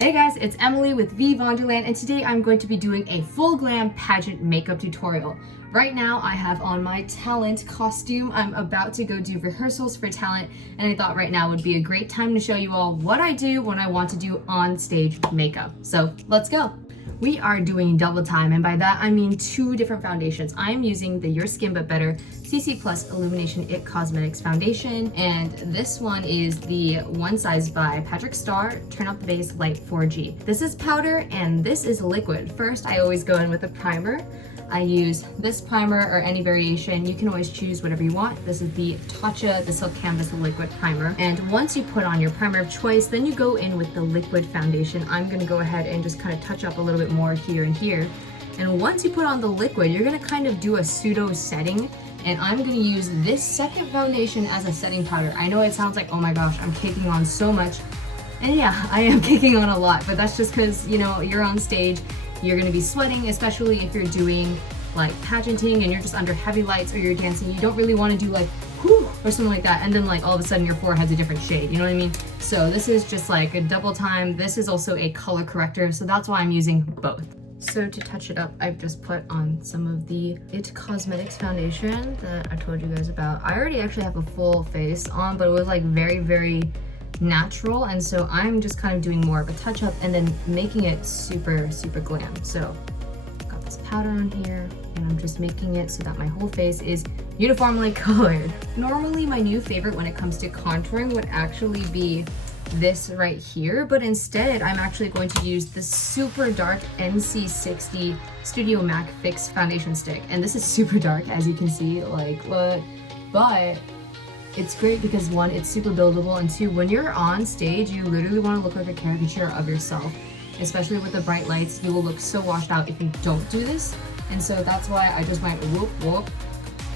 Hey guys, it's Emily with veevonderland, and today I'm going to be doing a full glam pageant makeup tutorial. Right now I have on my talent costume. I'm about to go do rehearsals for talent, and I thought right now would be a great time to show you all what I do when I want to do on stage makeup. So let's go. We are doing double time, and by that I mean 2 different foundations. I'm using the Your Skin But Better CC Plus Illumination It Cosmetics foundation, and this one is the One Size by Patrick Starr Turn Up the Base Light 4G. This is powder and this is liquid. First, I always go in with a primer. I use this primer or any variation. You can always choose whatever you want. This is the Tatcha, the Silk Canvas Liquid Primer. And once you put on your primer of choice, then you go in with the liquid foundation. I'm gonna go ahead and just kind of touch up a little bit more here and here. And once you put on the liquid, you're gonna kind of do a pseudo setting. And I'm gonna use this second foundation as a setting powder. I know it sounds like, oh my gosh, I'm caking on so much. And yeah, I am caking on a lot, but that's just because, you know, you're on stage. You're gonna be sweating, especially if you're doing like pageanting and you're just under heavy lights or you're dancing. You don't really want to do like whoo or something like that, and then like all of a sudden your forehead's a different shade, you know what I mean? So this is just like a double time. This is also a color corrector, so that's why I'm using both. So to touch it up, I've just put on some of the It Cosmetics foundation that I told you guys about. I already actually have a full face on, but it was like very natural, and so I'm just kind of doing more of a touch up and then making it super glam. So got this powder on here and I'm just making it so that my whole face is uniformly colored. Normally my new favorite when it comes to contouring would actually be this right here, but instead I'm actually going to use this super dark NC60 Studio MAC Fix foundation stick. And this is super dark, as you can see, like what, but it's great because 1, it's super buildable, and 2, when you're on stage, you literally want to look like a caricature of yourself. Especially with the bright lights, you will look so washed out if you don't do this. And so that's why I just went whoop,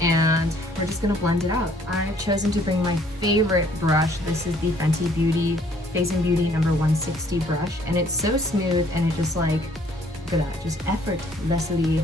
and we're just gonna blend it out. I've chosen to bring my favorite brush. This is the Fenty Beauty Face and Beauty number 160 brush, and it's so smooth, and it just like, look at that, just effortlessly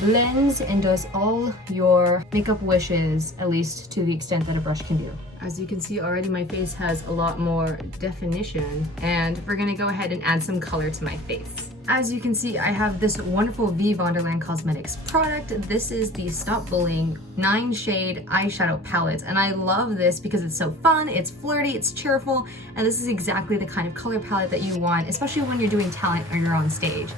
blends and does all your makeup wishes, at least to the extent that a brush can do. As you can see already, my face has a lot more definition, and we're gonna go ahead and add some color to my face. As you can see, I have this wonderful veevonderland Cosmetics product. This is the Stop Bullying 9 shade eyeshadow palette, and I love this because it's so fun, it's flirty, it's cheerful, and this is exactly the kind of color palette that you want, especially when you're doing talent or you're on stage.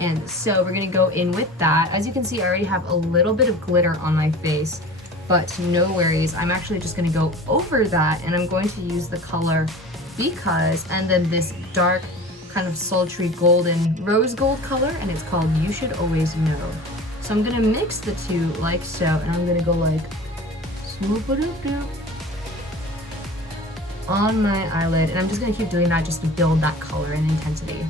And so we're gonna go in with that. As you can see, I already have a little bit of glitter on my face, but no worries. I'm actually just gonna go over that, and I'm going to use the color Because, and then this dark kind of sultry golden rose gold color, and it's called You Should Always Know. So I'm gonna mix the two like so, and I'm gonna go like swoop-a-doop-doop on my eyelid, and I'm just gonna keep doing that just to build that color and intensity.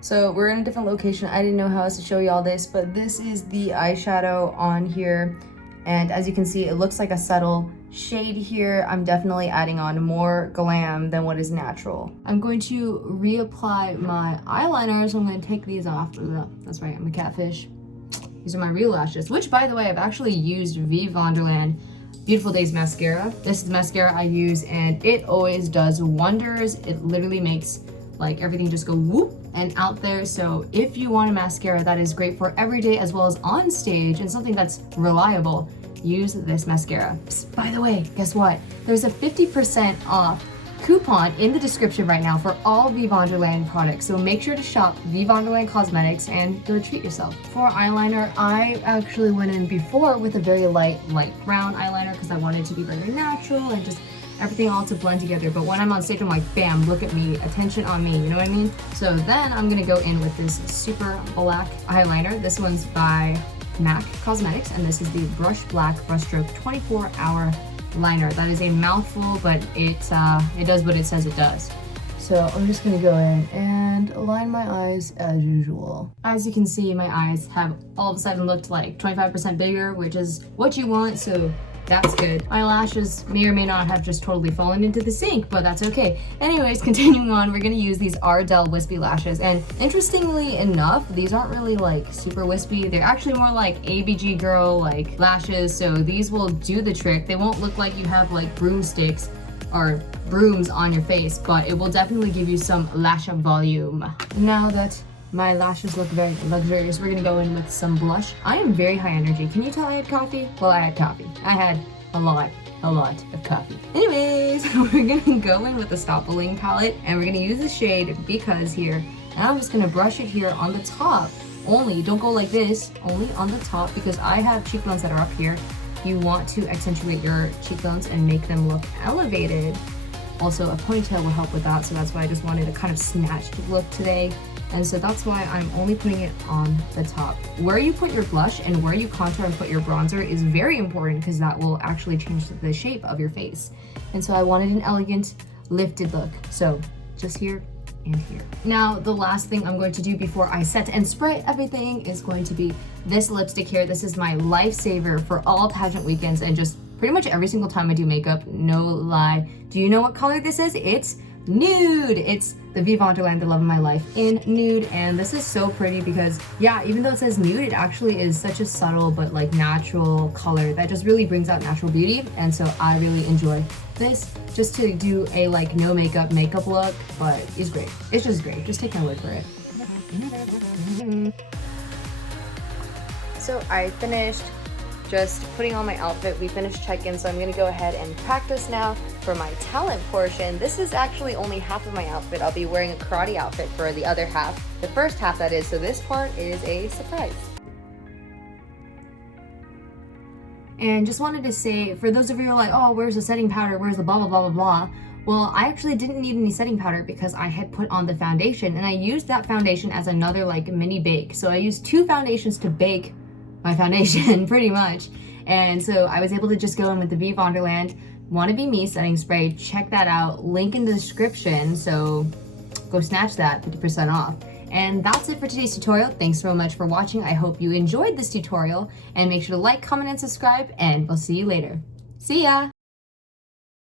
So we're in a different location. I didn't know how else to show you all this, but this is the eyeshadow on here. And as you can see, it looks like a subtle shade here. I'm definitely adding on more glam than what is natural. I'm going to reapply my eyeliner, so I'm going to take these off. That's right, I'm a catfish. These are my real lashes, which by the way, I've actually used veevonderland Beautiful Days mascara. This is the mascara I use, and it always does wonders. It literally makes like everything just go whoop and out there. So if you want a mascara that is great for every day as well as on stage and something that's reliable, use this mascara. Psst, by the way, guess what? There's a 50% off coupon in the description right now for all veevonderland products. So make sure to shop veevonderland Cosmetics and go treat yourself. For eyeliner, I actually went in before with a very light brown eyeliner because I wanted it to be very natural and just everything all to blend together. But when I'm on stage, I'm like, bam, look at me, attention on me, you know what I mean? So then I'm gonna go in with this super black eyeliner. This one's by MAC Cosmetics, and this is the Brush Black Brushstroke 24-hour liner. That is a mouthful, but it does what it says it does. So I'm just gonna go in and align my eyes as usual. As you can see, my eyes have all of a sudden looked like 25% bigger, which is what you want, so that's good. My lashes may or may not have just totally fallen into the sink, but that's okay. Anyways, continuing on, we're gonna use these Ardell wispy lashes, and interestingly enough, these aren't really like super wispy. They're actually more like ABG girl like lashes, so these will do the trick. They won't look like you have like broomsticks or brooms on your face, but it will definitely give you some lash volume. Now that my lashes look very luxurious, we're gonna go in with some blush. I am very high energy. Can you tell I had coffee? Well, I had coffee. I had a lot of coffee. Anyways, we're gonna go in with the Stop Bullying palette, and we're gonna use the shade Because here, and I'm just gonna brush it here on the top only. Don't go like this, only on the top, because I have cheekbones that are up here. You want to accentuate your cheekbones and make them look elevated. Also, a ponytail will help with that, so that's why I just wanted a kind of snatched look today. And so that's why I'm only putting it on the top. Where you put your blush and where you contour and put your bronzer is very important, because that will actually change the shape of your face. And so I wanted an elegant, lifted look. So just here and here. Now, the last thing I'm going to do before I set and spray everything is going to be this lipstick here. This is my lifesaver for all pageant weekends and just pretty much every single time I do makeup, no lie. Do you know what color this is? It's Nude. It's the veevonderland, the love of my life, in Nude. And this is so pretty because, yeah, even though it says nude, it actually is such a subtle but like natural color that just really brings out natural beauty. And so I really enjoy this just to do a like no makeup look, but it's great. It's just great. Just take my word for it. So I finished just putting on my outfit. We finished check-in, so I'm gonna go ahead and practice now for my talent portion. This is actually only half of my outfit. I'll be wearing a karate outfit for the other half, the first half that is, so this part is a surprise. And just wanted to say, for those of you who are like, oh, where's the setting powder, where's the blah blah blah blah blah, well, I actually didn't need any setting powder because I had put on the foundation, and I used that foundation as another like mini bake. So I used 2 foundations to bake my foundation pretty much. And so I was able to just go in with the veevonderland Wanna Be Me setting spray. Check that out, link in the description, so go snatch that, 50% off. And that's it for today's tutorial. Thanks so much for watching. I hope you enjoyed this tutorial, and make sure to like, comment, and subscribe, and we'll see you later. See ya!